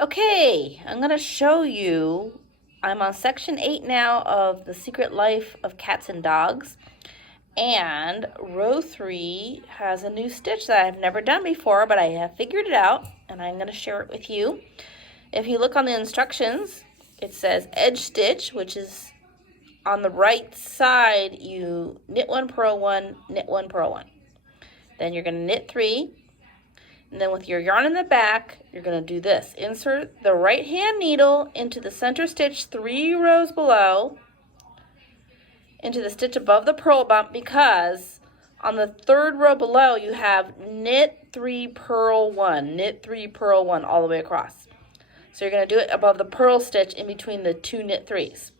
Okay, I'm going to show you, I'm on section 8 now of The Secret Life of Cats and Dogs, and row 3 has a new stitch that I've never done before, but I have figured it out, and I'm going to share it with you. If you look on the instructions, it says edge stitch, which is on the right side. You knit 1, purl 1, knit 1, purl 1. Then you're going to knit 3. And then with your yarn in the back, you're going to do this. Insert the right hand needle into the center stitch 3 rows below, into the stitch above the purl bump, because on the 3rd row below you have knit 3, purl 1, knit 3, purl 1 all the way across. So you're going to do it above the purl stitch in between the 2 knit 3s.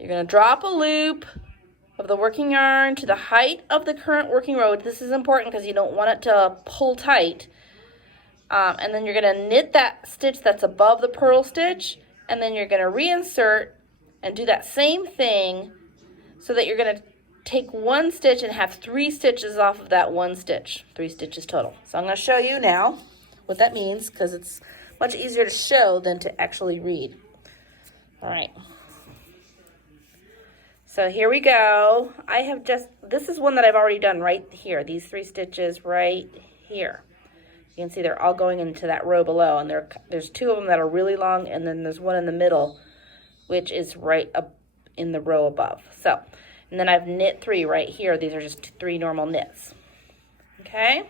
You're going to drop a loop of the working yarn to the height of the current working row. This is important because you don't want it to pull tight. And then you're going to knit that stitch that's above the purl stitch, and then you're going to reinsert and do that same thing, so that you're going to take 1 stitch and have 3 stitches off of that 1 stitch, 3 stitches total. So I'm going to show you now what that means, because it's much easier to show than to actually read. All right. So here we go. This is one that I've already done right here. These 3 stitches right here. You can see they're all going into that row below, and there's 2 of them that are really long, and then there's one in the middle, which is right up in the row above. So, and then I've knit 3 right here. These are just 3 normal knits. Okay?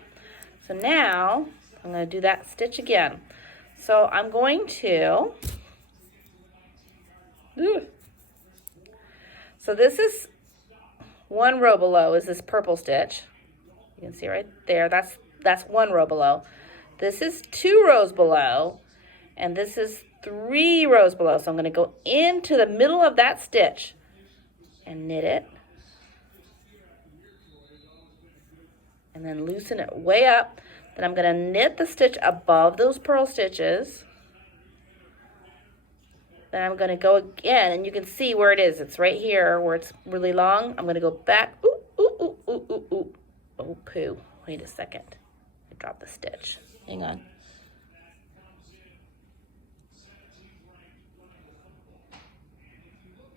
So now I'm going to do that stitch again. So I'm going to... So this is 1 row below is this purple stitch. You can see right there, that's 1 row below. This is 2 rows below, and this is 3 rows below. So I'm going to go into the middle of that stitch and knit it. And then loosen it way up. Then I'm going to knit the stitch above those purl stitches. Then I'm going to go again, and you can see where it is. It's right here where it's really long. I'm going to go back. Ooh, ooh, ooh, ooh, ooh, ooh. Oh, poo. Wait a second. I dropped the stitch. Hang on.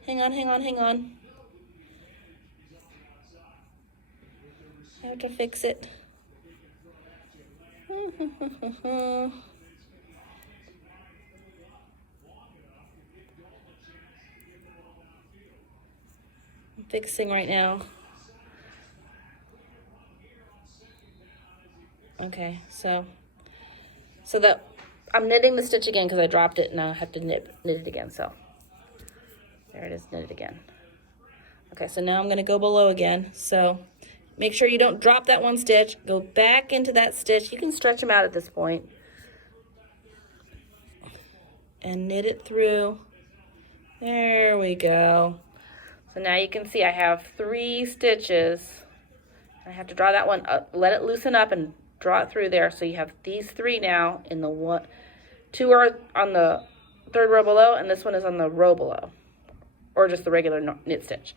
Hang on, hang on, hang on. I have to fix it. Fixing right now. Okay, so that I'm knitting the stitch again because I dropped it, and I have to knit it again. So there it is, knit it again. Okay, so now I'm going to go below again. So make sure you don't drop that 1 stitch. Go back into that stitch. You can stretch them out at this point. And knit it through. There we go. So now you can see I have 3 stitches. I have to draw that one up, let it loosen up, and draw it through there. So you have these 3 now in the 1. 2 are on the 3rd row below, and this one is on the row below, or just the regular knit stitch.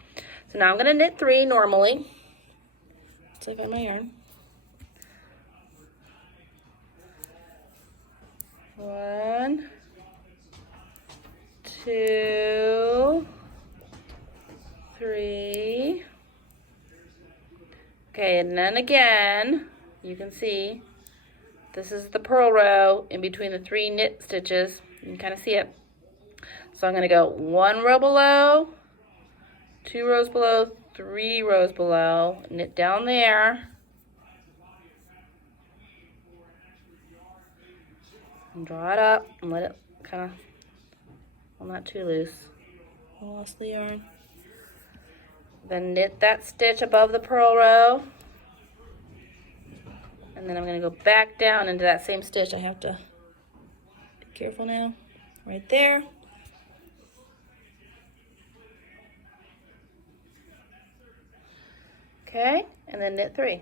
So now I'm going to knit 3 normally. So I find my yarn. 1, 2, 3. Okay, and then again, you can see this is the purl row in between the 3 knit stitches. You can kind of see it. So I'm going to go 1 row below, 2 rows below, 3 rows below, knit down there, and draw it up and let it kind of, well, not too loose. I lost the yarn. Then knit that stitch above the purl row, and then I'm going to go back down into that same stitch. I have to be careful now, right there. Okay, and then knit 3.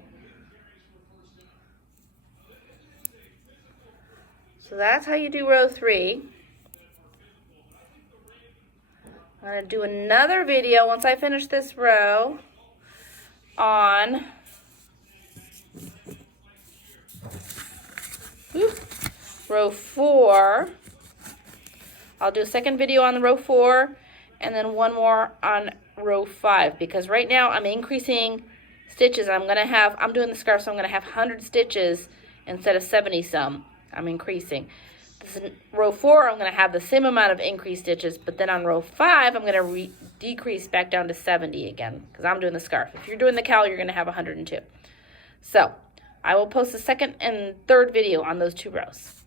So that's how you do row 3. I'm going to do another video once I finish this row on row 4, I'll do a second video on the row 4 and then one more on row 5, because right now I'm increasing stitches. I'm doing the scarf, so I'm going to have 100 stitches instead of 70 some. I'm increasing. This is row 4, I'm going to have the same amount of increased stitches, but then on row 5, I'm going to decrease back down to 70 again, because I'm doing the scarf. If you're doing the cowl, you're going to have 102. So I will post the second and third video on those 2 rows.